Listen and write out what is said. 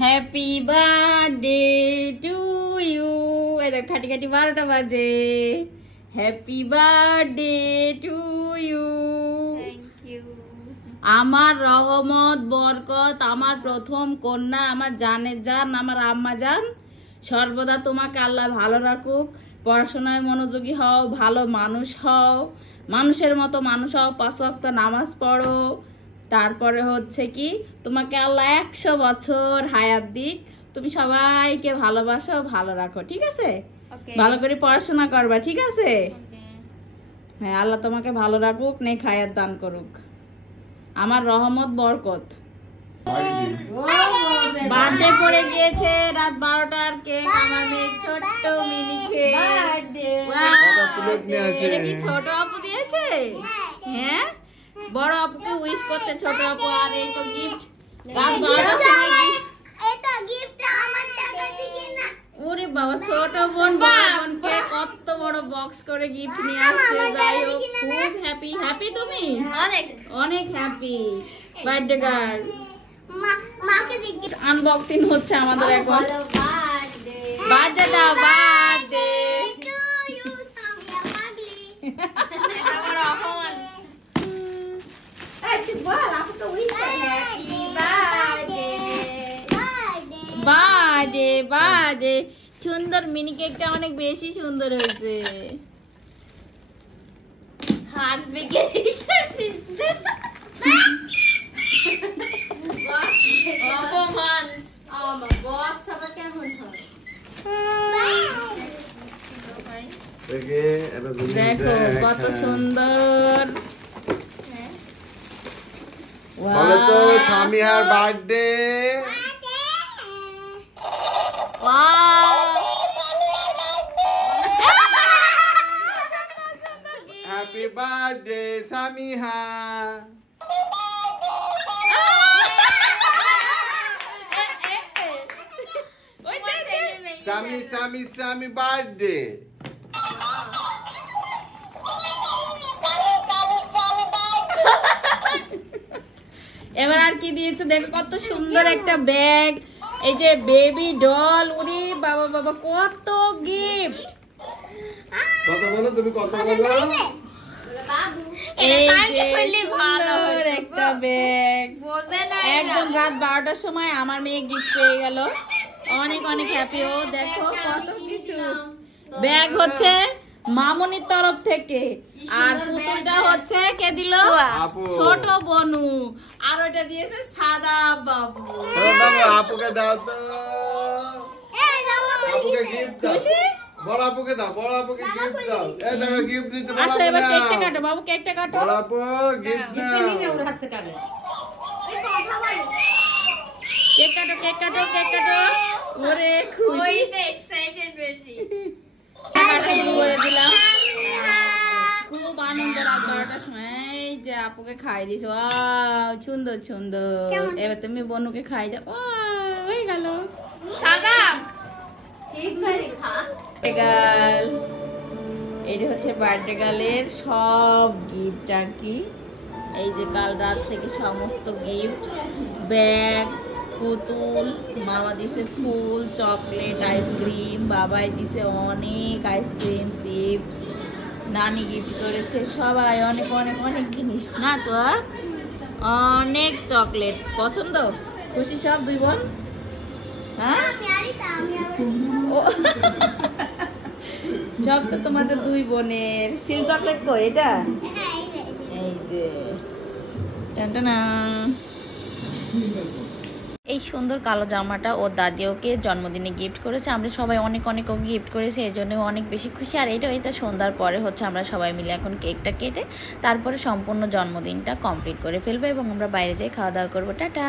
Happy birthday to you. এটা খাটি খাটি 12টা বাজে। Happy birthday to you. আমার রহমত বরকত, আমার প্রথম কন্যা, আমার জানের জান, আমার আম্মা জান, সর্বদা তোমাকে আল্লাহ ভালো রাখুক। পড়াশোনায় মনোযোগী হও, ভালো মানুষ হও, মানুষের মতো মানুষ হও, 5 ওয়াক্ত নামাজ পড়ো। তারপরে হচ্ছে কি তোমাকে আল্লাহ 100 বছর হায়াত দিক। তুমি সবাইকে ভালোবাসো, ভালো রাখো, ঠিক আছে? ভালো করে পড়াশোনা করবা, ঠিক আছে? হ্যাঁ, আল্লাহ তোমাকে ভালো রাখুক, নেক হায়াত দান করুক। আমার রহমত বরকত। বার্থডে পড়ে গিয়েছে রাত 12টার কেক। আমার মেয়ে ছোট্ট মিনি কেক। এটা কি ছোট আপু দিয়েছে? হ্যাঁ, বড় আপুকে উইশ করতে ছোট আপু। আর এই তো গিফট রাত 12টার সময় গিফট। এটা গিফট আমার টাকা থেকে না। ওরে বাবা, ছোট বোন বড় বোনকে কত বড় বক্স করে গিফট নিয়ে আসছে। যাই হোক, খুব হ্যাপি। হ্যাপি তুমি? অনেক অনেক হ্যাপি বার্থডে গার্ল। মাকে জিজ্ঞেস আনবক্সিং হচ্ছে আমাদের এখন। বার্থডে বার্থডে দাও, বার্থডে টু ইউ সামিয়া পাগলি। এটা আমার অপমান। আচ্ছা বল, আপু তো উইশ করে। Happy birthday birthday birthday. সুন্দর মিনি কেকটা অনেক বেশি সুন্দর হয়েছে। হার্ট বেগেশন অপমান। আমার বক্স আবার কেমন হয়? দেখো কত সুন্দর। বলো তো সামিয়ার birthday. Happy birthday Samiha. Sami Sami Sami birthday. এবার আর কি দিয়েছে দেখো, কত সুন্দর একটা ব্যাগ। এই যে বেবি ডল। উরি বাবা বাবা, কত গিফট। কত বলো তুমি, কত বলো? এই যে সুন্দর একটা ব্যাগ। একদম রাত 12টার সময় আমার মেয়ে গিফট পেয়ে গেল। অনেক অনেক হ্যাপি। ও দেখো কত কিছু। ব্যাগ হচ্ছে মামুনির তরফ থেকে, আর পুতুলটা হচ্ছে কে দিল? ছোট বনু। আর ওটা দিয়েছে সাদা বাবু। আপুকে দাও তো, আপুকে গিফট দাও। খুশি? বড় আপুকে দাও, বড় আপুকে গিফট দাও। এই দেখো গিফট দিতে বড় আচ্ছা, আপু এবার নাও। কেকটা কাটো বাবু, কেকটা কাটো। বড় আপু গিফট নাও। কেক কাটো, কেক কাটো, কেক কাটো। ওরে খুশি। এক্সাইটেড বেশি। কাটা শুরু করে দিলাম। খুব আনন্দ রাত 12টার সময়। এই যে আপুকে খাই দিছো। সুন্দর সুন্দর। এবার তুমি বনুকে খাই দাও। হয়ে গেল। ঠিক করে খা। গার্ল, এটা হচ্ছে বার্থডে গার্লের সব গিফট আর কি। এই যে কাল রাত থেকে সমস্ত গিফট, ব্যাগ, পুতুল, মামা দিছে ফুল, চকলেট, আইসক্রিম, বাবাই দিছে অনেক আইসক্রিম, চিপস, নানি গিফট করেছে, সবাই অনেক অনেক অনেক জিনিস। না তো আর অনেক চকলেট। পছন্দ? খুশি সব দুই বোন? হ্যাঁ, ও সব তো তোমাদের দুই বোনের। সিল চকলেট কই এটা? এই যে টানটানা। এই সুন্দর কালো জামাটা ওর দাদি ওকে জন্মদিনে গিফট করেছে। আমরা সবাই অনেক অনেক ওকে গিফট করেছে, এই জন্য অনেক বেশি খুশি। আর এটা সন্ধ্যার পরে হচ্ছে আমরা সবাই মিলে এখন কেকটা কেটে তারপরে সম্পূর্ণ জন্মদিনটা কমপ্লিট করে ফেলবো এবং আমরা বাইরে যেয়ে খাওয়া দাওয়া করবো। টাটা।